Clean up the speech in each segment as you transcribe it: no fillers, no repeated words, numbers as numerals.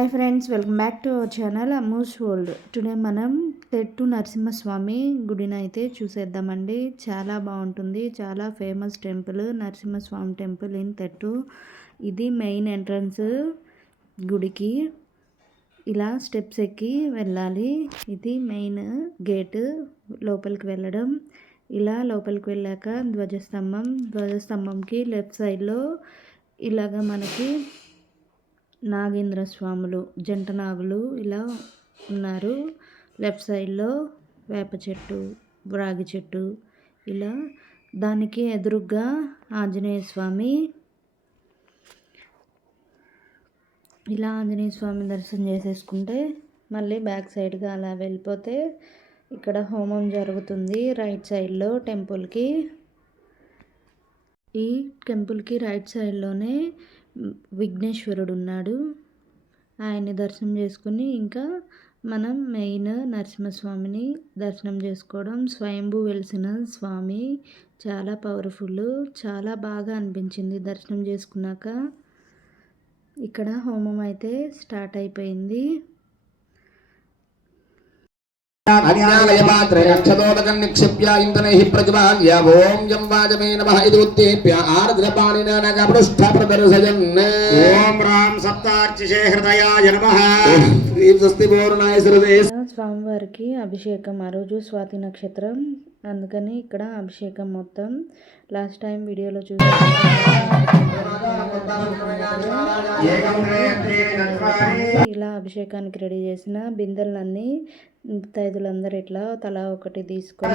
Hi friends, welcome back to our channel Ammu's world. Today మనం తెట్టు నరసింహస్వామి గుడిని అయితే చూసేద్దామండి. చాలా బాగుంటుంది. చాలా famous temple Narasimhaswamy temple in Tettu. ఇది మెయిన్ ఎంట్రన్స్ గుడికి. ఇలా స్టెప్స్ ఎక్కి వెళ్ళాలి. ఇది మెయిన్ గేటు. లోపలికి వెళ్ళడం. ఇలా లోపలికి వెళ్ళాక ధ్వజస్తంభంకి లెఫ్ట్ సైడ్లో ఇలాగ మనకి నాగేంద్ర స్వాములు, జంట నాగులు ఇలా ఉన్నారు. లెఫ్ట్ సైడ్లో వేప చెట్టు, రాగి చెట్టు, ఇలా దానికి ఎదురుగా ఆంజనేయ స్వామి. ఇలా ఆంజనేయ స్వామి దర్శనం చేసేసుకుంటే మళ్ళీ బ్యాక్ సైడ్గా అలా వెళ్ళిపోతే ఇక్కడ హోమం జరుగుతుంది. రైట్ సైడ్లో టెంపుల్కి. ఈ టెంపుల్కి రైట్ సైడ్లోనే విఘ్నేశ్వరుడు ఉన్నాడు. ఆయన్ని దర్శనం చేసుకుని ఇంకా మనం మెయిన్ నరసింహస్వామిని దర్శనం చేసుకోవడం. స్వయంభూ వెలిసిన స్వామి, చాలా పవర్ఫుల్. చాలా బాగా అనిపించింది దర్శనం చేసుకున్నాక. ఇక్కడ హోమం అయితే స్టార్ట్ అయిపోయింది. అజ్ఞాలయపాత్రక్షతోదకం నిక్షిప్య ఇంధనైః ప్రజ్వాల్య ఓం యం వాజమే నమః ఇది ఉత్తేప్య ఆర్ద్రపాణినా నగపృష్ఠ ప్రదర్శయన్ ఓం రాం సప్తార్చిషే హృదయాయ నమః శ్రీం స్వస్తి పూర్ణాయ శ్రుతే. స్వామివారికి అభిషేకం ఆ రోజు స్వాతి నక్షత్రం, అందుకని ఇక్కడ అభిషేకం మొత్తం. లాస్ట్ టైం వీడియోలో చూసాను. ఇలా అభిషేకానికి రెడీ చేసిన బిందెలన్నీ తైదులందరూ ఇట్లా తలా ఒకటి తీసుకొని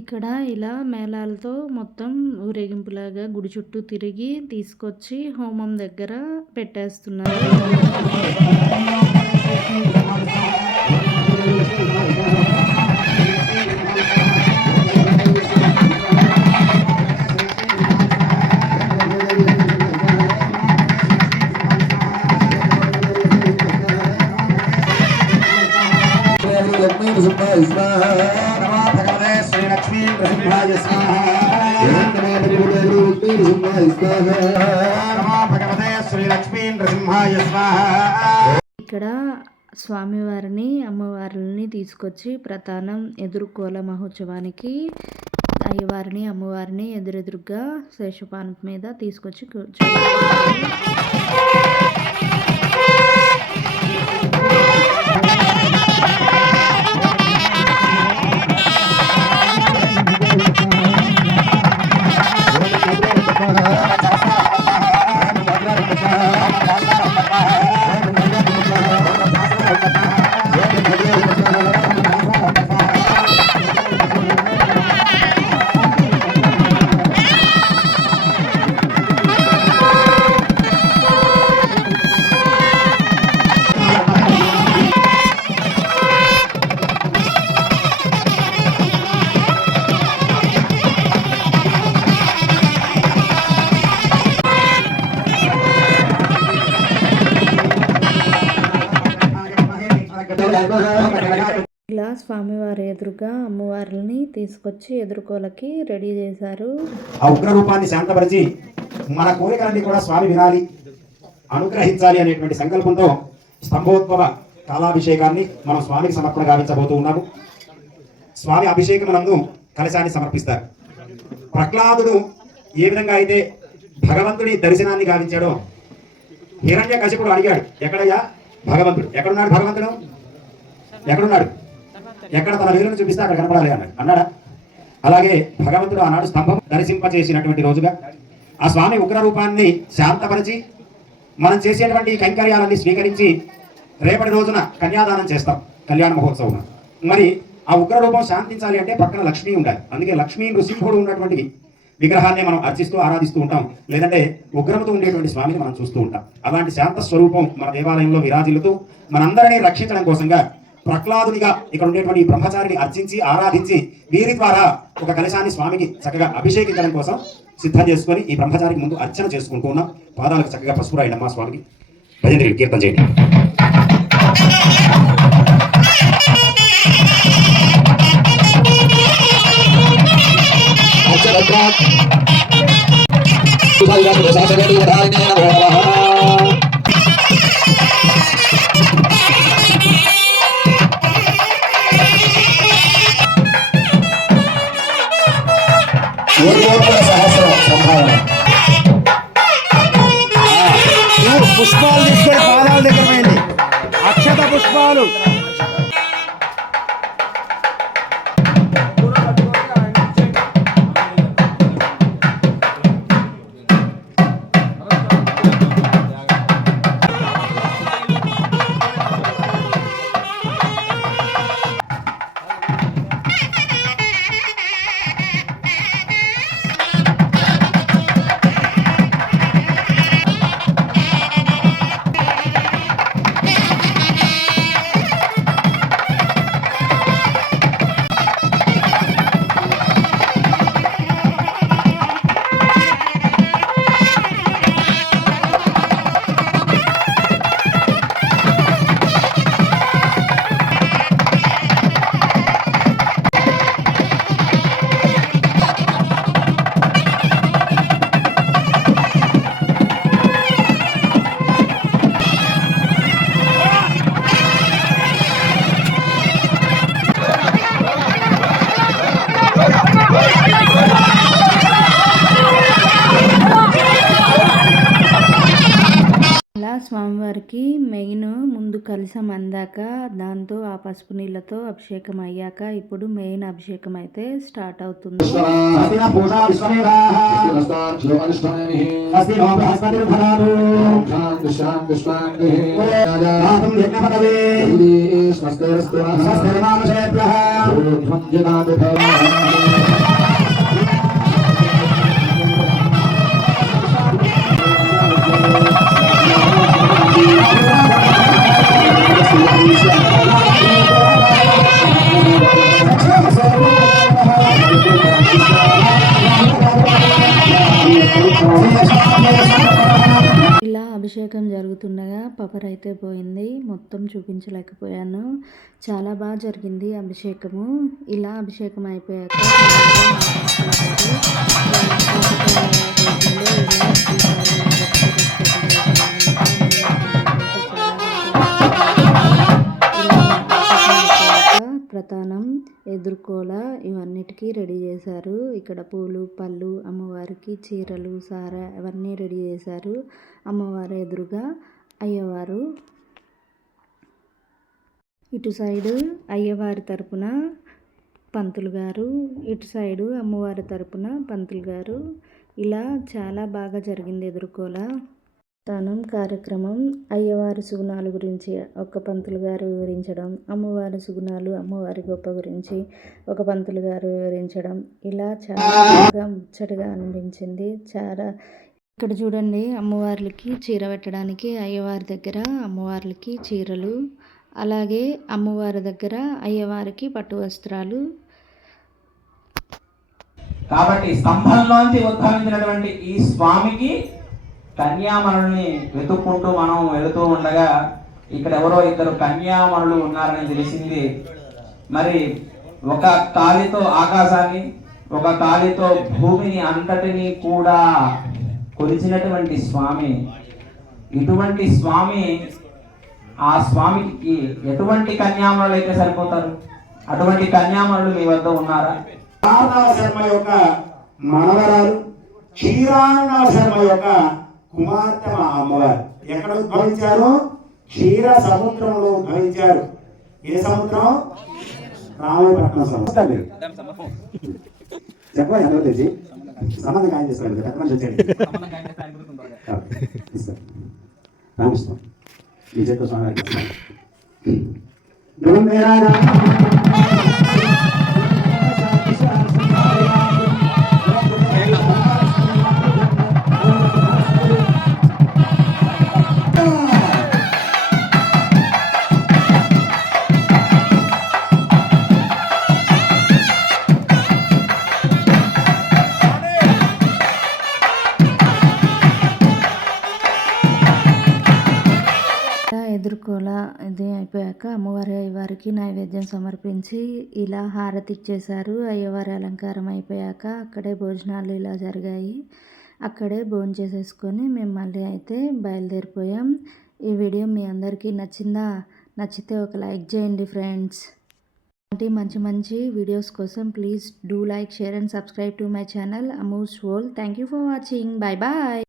ఇక్కడ ఇలా మేళాలతో మొత్తం ఊరేగింపులాగా గుడి చుట్టూ తిరిగి తీసుకొచ్చి హోమం దగ్గర పెట్టేస్తున్నారు. ఇక్కడ స్వామివారిని అమ్మవారిని తీసుకొచ్చి ప్రధానం ఎదుర్కోల మహోత్సవానికి అయ్యవారిని అమ్మవారిని ఎదురెదురుగా శేషపానం మీద తీసుకొచ్చి ఇలా స్వామివారి ఎదురుగా అమ్మవారిని తీసుకొచ్చి ఎదుర్కోలకి రెడీ చేశారు. ఆ ఉగ్ర రూపాన్ని శాంతపరిచి మన కోరికలన్నీ కూడా స్వామి వినాలి, అనుగ్రహించాలి అనేటువంటి సంకల్పంతో స్తంభోద్భవ కాలాభిషేకాన్ని మనం స్వామికి సమర్పణ గావించబోతూ ఉన్నాము. స్వామి అభిషేకమునందు కలశాన్ని సమర్పిస్తారు. ప్రహ్లాదుడు ఏ విధంగా అయితే భగవంతుడి దర్శనాన్ని గావించాడో హిరణ్యకశిపుడు అడిగాడు, ఎక్కడయ్యా భగవంతుడు, ఎక్కడున్నాడు భగవంతుడు, ఎక్కడున్నాడు, ఎక్కడ తన వీరుని చూపిస్తే అక్కడ కనపడాలి అన్నాడు. అన్నాడా? అలాగే భగవంతుడు ఆనాడు స్తంభం దర్శింపచేసినటువంటి రోజుగా ఆ స్వామి ఉగ్ర రూపాన్ని శాంతపరిచి మనం చేసేటువంటి కైంకర్యాలన్నీ స్వీకరించి రేపటి రోజున కన్యాదానం చేస్తాం కళ్యాణ మహోత్సవం. మరి ఆ ఉగ్ర రూపం శాంతించాలి అంటే పక్కన లక్ష్మీ ఉండాలి. అందుకే లక్ష్మీ నృసింహుడు ఉన్నటువంటి విగ్రహాన్ని మనం అర్చిస్తూ ఆరాధిస్తూ ఉంటాం. లేదంటే ఉగ్రముతో ఉండేటువంటి స్వామిని మనం చూస్తూ ఉంటాం. అలాంటి శాంత స్వరూపం మన దేవాలయంలో విరాజిల్లుతూ మనందరినీ రక్షించడం కోసంగా ప్రహ్లాదునిగా ఇక్కడ ఉండేటువంటి బ్రహ్మచారిని అర్చించి ఆరాధించి వీరి ద్వారా ఒక కలశాన్ని స్వామికి చక్కగా అభిషేకించడం కోసం సిద్ధం చేసుకొని ఈ బ్రహ్మచారికి ముందు అర్చన చేసుకుంటూ ఉన్నాం. పాదాలకు చక్కగా పసుపు రాయండి అమ్మా స్వామికి. భజన కీర్తన చేయండి. సహస్రం సంభావన. పుష్పాలు తీసుకొని పాదాల దగ్గర పోయింది. అక్షత పుష్పాలు స్వామివారికి మెయిన్ ముందు కలశం అందాక దాంతో ఆ పసుపు నీళ్ళతో అభిషేకం అయ్యాక ఇప్పుడు మెయిన్ అభిషేకం అయితే స్టార్ట్ అవుతుంది. ఇలా అభిషేకం జరుగుతుండగా పవర్ అయితే పోయింది, మొత్తం చూపించలేకపోయాను. చాలా బాగా జరిగింది అభిషేకము. ఇలా అభిషేకం అయిపోయాక ప్రధానం ఎదుర్కోల ఇవన్నిటికీ రెడీ చేశారు. ఇక్కడ పూలు పళ్ళు అమ్మవారికి చీరలు సార అవన్నీ రెడీ చేశారు. అమ్మవారి ఎదురుగా అయ్యవారు, ఇటు సైడు అయ్యవారి తరపున పంతులు గారు, ఇటు సైడు అమ్మవారి తరపున పంతులు గారు. ఇలా చాలా బాగా జరిగింది ఎదుర్కోల తానం కార్యక్రమం. అయ్యవారి సుగుణాల గురించి ఒక పంతులు గారు వివరించడం, అమ్మవారి సుగుణాలు అమ్మవారి గొప్ప గురించి ఒక పంతులు గారు వివరించడం, ఇలా చాలా బాగా ముచ్చటగా అనిపించింది. చాలా ఇక్కడ చూడండి, అమ్మవార్లకి చీర పెట్టడానికి అయ్యవారి దగ్గర అమ్మవార్లకి చీరలు, అలాగే అమ్మవారి దగ్గర అయ్యవారికి పట్టు వస్త్రాలు. కాబట్టి స్తంభంలోంచి ఉద్భవించినటువంటి ఈ స్వామికి కన్యామణుల్ని వెతుక్కుంటూ మనం వెళుతూ ఉండగా ఇక్కడ ఎవరో ఇద్దరు కన్యామణులు ఉన్నారని తెలిసింది. మరి ఒక కాలితో ఆకాశాన్ని, ఒక కాలితో భూమిని అంతటినీ కూడా కొలిచినటువంటి స్వామి. ఇటువంటి స్వామి, ఆ స్వామికి ఎటువంటి కన్యామణులు అయితే సరిపోతారు? అటువంటి కన్యామణులు మీ వద్ద ఉన్నారా? శర్మ యొక్క మనవరాలు క్షీరాంగ శర్మ యొక్క కుమార్తె మా అమ్మవారు. ఎక్కడ ఉద్భవించారు? క్షీర సముద్రంలో ఉద్భవించారు. ఏ సముద్రం? రామాయపట్నం సముద్రం. చెప్పండి ఎవరు తెచ్చి సంబంధం ఖాయం చేసుకోండి. పెద్ద మనిషి వచ్చాడు రామకృష్ణ ఈ చేత స్వామి ఎదుర్కోలా ఇది అయిపోయాక అమ్మవారి అయ్యవారికి నైవేద్యం సమర్పించి ఇలా హారతి ఇచ్చేశారు. అయ్యవారి అలంకారం అయిపోయాక అక్కడే భోజనాలు ఇలా జరిగాయి. అక్కడే భోంచేసేసుకొని మేము మళ్ళీ అయితే బయలుదేరిపోయాం. ఈ వీడియో మీ అందరికీ నచ్చిందా? నచ్చితే ఒక లైక్ చేయండి ఫ్రెండ్స్. ఇలాంటి మంచి మంచి వీడియోస్ కోసం please do like, share and subscribe to my channel Ammu's world. Thank you for watching. Bye bye.